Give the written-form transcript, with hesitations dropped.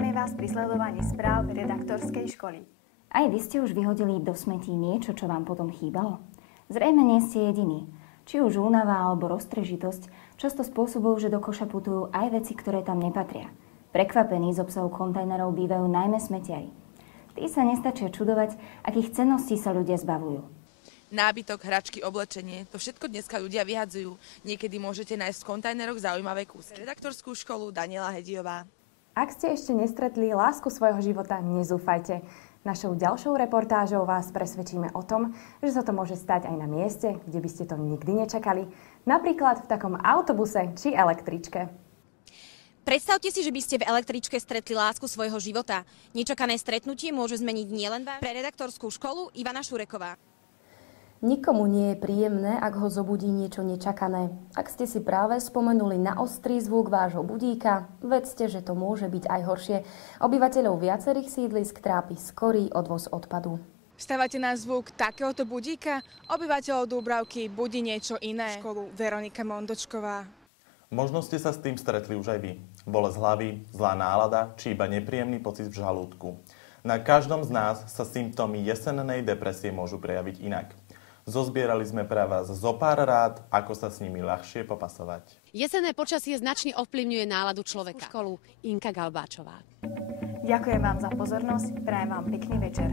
Vítame vás pri sledovaní správ redaktorskej školy. Aj vy ste už vyhodili do smetí niečo, čo vám potom chýbalo? Zrejme nie ste jediní. Či už únava alebo roztržitosť často spôsobujú, že do koša putujú aj veci, ktoré tam nepatria. Prekvapení z obsahu kontajnerov bývajú najmä smetiari. Tí sa nestačia čudovať, akých cenností sa ľudia zbavujú. Nábytok, hračky, oblečenie, to všetko dneska ľudia vyhadzujú. Niekedy môžete nájsť v kontajneroch zaujímavé kúsky. Redaktorskú školu Daniela Hediová. Ak ste ešte nestretli lásku svojho života, nezúfajte. Našou ďalšou reportážou vás presvedčíme o tom, že sa to môže stať aj na mieste, kde by ste to nikdy nečakali. Napríklad v takom autobuse či električke. Predstavte si, že by ste v električke stretli lásku svojho života. Nečakané stretnutie môže zmeniť nielen vás. Pre redaktorskú školu Ivana Šureková. Nikomu nie je príjemné, ak ho zobudí niečo nečakané. Ak ste si práve spomenuli na ostrý zvuk vášho budíka, vedzte, že to môže byť aj horšie. Obyvateľov viacerých sídlisk trápi skorý odvoz odpadu. Stávate na zvuk takéhoto budíka? Obyvateľov Dúbravky budí niečo iné. Školu Veronika Mondočková. Možno ste sa s tým stretli už aj vy. Bolesť hlavy, zlá nálada či iba nepríjemný pocit v žalúdku. Na každom z nás sa symptómy jesennej depresie môžu prejaviť inak. Zozbierali sme pre vás zo pár rád, ako sa s nimi ľahšie popasovať. Jesenné počasie značne ovplyvňuje náladu človeka. Školu Inka Galbáčová. Ďakujem vám za pozornosť, prajem vám pekný večer.